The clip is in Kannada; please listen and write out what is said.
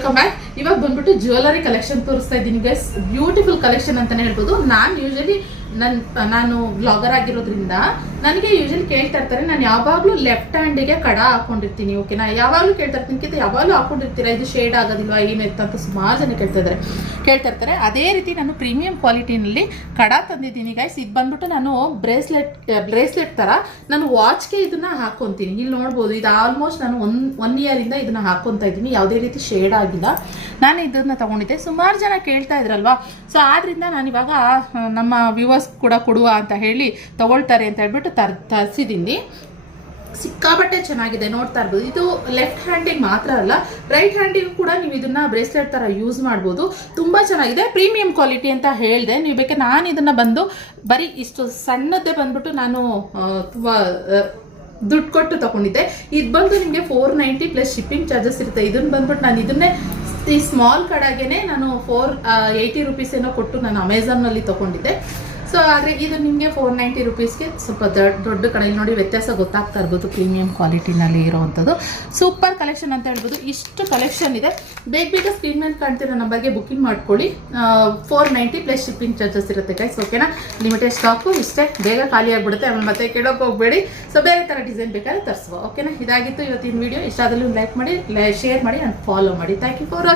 Welcome back. ಇವಾಗ ಬಂದ್ಬಿಟ್ಟು ಜ್ಯುವೆಲರಿ ಕಲೆಕ್ಷನ್ ತೋರಿಸ್ತಾ ಇದ್ದೀನಿ ಗೈಸ್. ಬ್ಯೂಟಿಫುಲ್ ಕಲೆಕ್ಷನ್ ಅಂತಾನೆ ಹೇಳ್ಬೋದು. ನಾನು ಬ್ಲಾಗರ್ ಆಗಿರೋದ್ರಿಂದ ನನಗೆ ಯೂಶಲಿ ಕೇಳ್ತಾ ಇರ್ತಾರೆ, ನಾನು ಯಾವಾಗಲೂ ಲೆಫ್ಟ್ ಹ್ಯಾಂಡಿಗೆ ಕಡ ಹಾಕೊಂಡಿರ್ತೀನಿ, ಓಕೆನಾ. ಯಾವಾಗಲೂ ಕೇಳ್ತಾ ಇರ್ತೀನಿ, ಯಾವಾಗಲೂ ಹಾಕೊಂಡಿರ್ತೀರಾ, ಇದು ಶೇಡ್ ಆಗೋದಿಲ್ವಾ ಏನಿತ್ತು ಅಂತ ಸುಮಾರು ಜನ ಕೇಳ್ತಾ ಇರ್ತಾರೆ. ಅದೇ ರೀತಿ ನಾನು ಪ್ರೀಮಿಯಂ ಕ್ವಾಲಿಟಿನಲ್ಲಿ ಕಡ ತಂದಿದ್ದೀನಿ ಗೈಸ್. ಇದು ಬಂದ್ಬಿಟ್ಟು ನಾನು ಬ್ರೇಸ್ಲೆಟ್ ಥರ ನಾನು ವಾಚ್ಗೆ ಇದನ್ನ ಹಾಕೊತೀನಿ. ಇಲ್ಲಿ ನೋಡ್ಬೋದು, ಇದು ಆಲ್ಮೋಸ್ಟ್ ನಾನು ಒನ್ ಇಯರಿಂದ ಇದನ್ನ ಹಾಕೊತಾ ಇದ್ದೀನಿ. ಯಾವುದೇ ರೀತಿ ಶೇಡ್ ಆಗಿಲ್ಲ. ನಾನು ಇದನ್ನ ತಗೊಂಡಿದ್ದೆ. ಸುಮಾರು ಜನ ಕೇಳ್ತಾ ಇದ್ರಲ್ವಾ, ಸೊ ಆದ್ರಿಂದ ನಾನು ಇವಾಗ ನಮ್ಮ ವ್ಯೂವರ್ಸ್ ಕೂಡ ಕೊಡುವ ಅಂತ ಹೇಳಿ ತಗೊಳ್ತಾರೆ ಅಂತ ಹೇಳ್ಬಿಟ್ಟು ತರಿಸಿದ್ದೀನಿ. ಸಿಕ್ಕಾಬಟ್ಟೆ ಚೆನ್ನಾಗಿದೆ, ನೋಡ್ತಾ ಇರ್ಬೋದು. ಇದು ಲೆಫ್ಟ್ ಹ್ಯಾಂಡಿಗೆ ಮಾತ್ರ ಅಲ್ಲ, ರೈಟ್ ಹ್ಯಾಂಡಿಗೂ ಕೂಡ ನೀವು ಇದನ್ನ ಬ್ರೇಸ್ಲೆಟ್ ತರ ಯೂಸ್ ಮಾಡ್ಬೋದು. ತುಂಬಾ ಚೆನ್ನಾಗಿದೆ, ಪ್ರೀಮಿಯಂ ಕ್ವಾಲಿಟಿ ಅಂತ ಹೇಳಿದೆ. ನೀವು ಬೇಕಾದ್ರೆ ನಾನು ಇದನ್ನ ಬಂದು ಬರೀ ಇಷ್ಟು ಸಣ್ಣದೇ ಬಂದ್ಬಿಟ್ಟು ನಾನು ತುಂಬಾ ದುಡ್ಡು ಕೊಟ್ಟು ತಗೊಂಡಿದ್ದೆ. ಇದು ಬಂದು ನಿಮಗೆ 490 ಪ್ಲಸ್ ಶಿಪ್ಪಿಂಗ್ ಚಾರ್ಜಸ್ ಇರುತ್ತೆ. ಇದನ್ನ ಬಂದ್ಬಿಟ್ಟು ನಾನು ಇದನ್ನೇ ಈ ಸ್ಮಾಲ್ ಕಡೆಗೇನೆ ನಾನು 480 ರುಪೀಸ್ ಏನೋ ಕೊಟ್ಟು ನಾನು ಅಮೆಝಾನ್ನಲ್ಲಿ ತಗೊಂಡಿದ್ದೆ. ಸೊ ಆದರೆ ಇದು ನಿಮಗೆ 490 ರುಪೀಸ್ಗೆ ಸ್ವಲ್ಪ ದೊಡ್ಡ ಕಡೆಯಲ್ಲಿ ನೋಡಿ ವ್ಯತ್ಯಾಸ ಗೊತ್ತಾಗ್ತಾ ಇರ್ಬೋದು. ಪ್ರೀಮಿಯಂ ಕ್ವಾಲಿಟಿನಲ್ಲಿ ಇರೋವಂಥದ್ದು ಸೂಪರ್ ಕಲೆಕ್ಷನ್ ಅಂತ ಹೇಳ್ಬೋದು. ಇಷ್ಟು ಕಲೆಕ್ಷನ್ ಇದೆ. ಬೇಗ ಸ್ಕ್ರೀನ್ ಮೇಲೆ ಕಾಣ್ತಿರೋ ನಂಬರ್ಗೆ ಬುಕ್ಕಿಂಗ್ ಮಾಡ್ಕೊಳ್ಳಿ. 490 ಪ್ಲಸ್ ಶಿಪ್ಪಿಂಗ್ ಚಾರ್ಜಸ್ ಇರುತ್ತೆ ಗೈಸ್, ಓಕೆನಾ. ಲಿಮಿಟೆಡ್ ಸ್ಟಾಕು ಇಷ್ಟೇ, ಬೇಗ ಖಾಲಿ ಆಗಿಬಿಡುತ್ತೆ. ಆಮೇಲೆ ಮತ್ತೆ ಕೇಳೋಕೆ ಹೋಗಬೇಡಿ. ಸೊ ಬೇರೆ ಥರ ಡಿಸೈನ್ ಬೇಕಾದ್ರೆ ತರಿಸುವ, ಓಕೆನಾ. ಇದಾಗಿತ್ತು ಇವತ್ತಿನ ವಿಡಿಯೋ. ಇಷ್ಟ ಆದಲ್ಲಿ ಲೈಕ್ ಮಾಡಿ, ಶೇರ್ ಮಾಡಿ ಆ್ಯಂಡ್ ಫಾಲೋ ಮಾಡಿ. Thank you for